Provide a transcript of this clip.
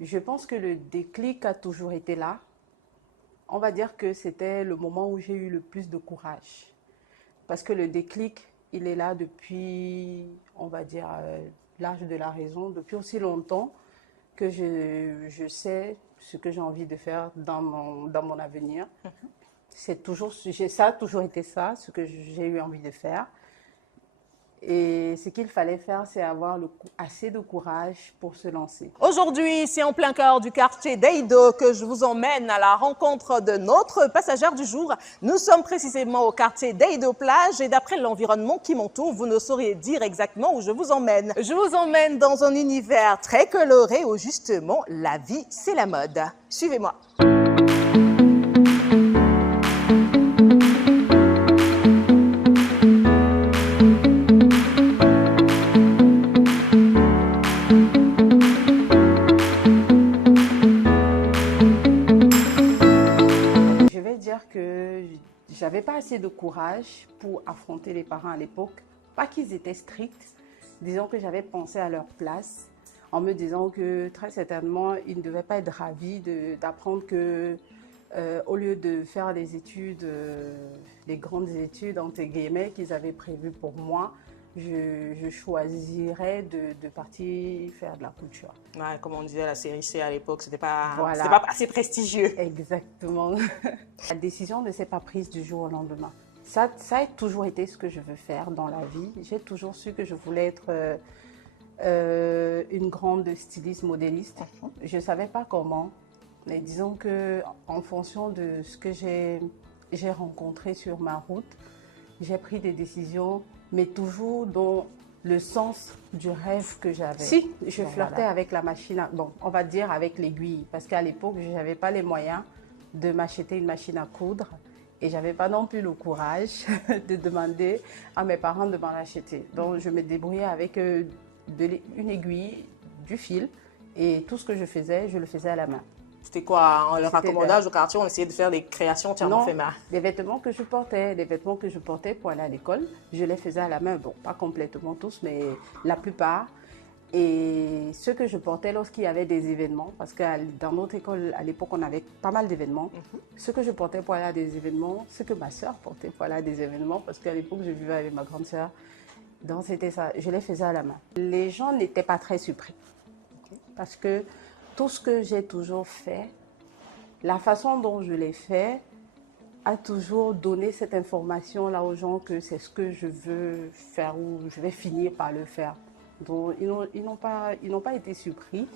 Je pense que le déclic a toujours été là. On va dire que c'était le moment où j'ai eu le plus de courage. Parce que le déclic, il est là depuis, on va dire, l'âge de la raison, depuis aussi longtemps que je sais ce que j'ai envie de faire dans mon avenir. Ça a toujours été ça, ce que j'ai eu envie de faire. Et ce qu'il fallait faire, c'est avoir assez de courage pour se lancer. Aujourd'hui, c'est en plein cœur du quartier d'Eido que je vous emmène à la rencontre de notre passagère du jour. Nous sommes précisément au quartier d'Eido Plage et d'après l'environnement qui m'entoure, vous ne sauriez dire exactement où je vous emmène. Je vous emmène dans un univers très coloré où justement la vie, c'est la mode. Suivez-moi. Je vais dire que j'avais pas assez de courage pour affronter les parents à l'époque. Pas qu'ils étaient stricts, disons que j'avais pensé à leur place en me disant que très certainement ils ne devaient pas être ravis d'apprendre que au lieu de faire les études, les grandes études entre guillemets qu'ils avaient prévues pour moi, je choisirais de partir faire de la couture. Ouais, comme on disait, la série C à l'époque, Voilà. c'était pas assez prestigieux. Exactement. La décision ne s'est pas prise du jour au lendemain. Ça a toujours été ce que je veux faire dans la vie. J'ai toujours su que je voulais être une grande styliste modéliste. Je ne savais pas comment, mais disons que en fonction de ce que j'ai rencontré sur ma route, j'ai pris des décisions, mais toujours dans le sens du rêve que j'avais. Si, je flirtais avec la machine, bon, on va dire avec l'aiguille, parce qu'à l'époque, je n'avais pas les moyens de m'acheter une machine à coudre et j'avais pas non plus le courage de demander à mes parents de m'en acheter. Donc, je me débrouillais avec une aiguille, du fil, et tout ce que je faisais, je le faisais à la main. C'était quoi, en leur accommodage au quartier, on essayait de faire des créations entièrement fait main. Les vêtements que je portais pour aller à l'école, je les faisais à la main. Bon, pas complètement tous, mais la plupart. Et ce que je portais lorsqu'il y avait des événements, parce que dans notre école, à l'époque, on avait pas mal d'événements. Ce que je portais pour aller à des événements, ce que ma soeur portait pour aller à des événements, parce qu'à l'époque, je vivais avec ma grande soeur. Donc, c'était ça. Je les faisais à la main. Les gens n'étaient pas très surpris. Parce que tout ce que j'ai toujours fait, la façon dont je l'ai fait a toujours donné cette information-là aux gens que c'est ce que je veux faire ou je vais finir par le faire. Donc, ils n'ont pas été surpris.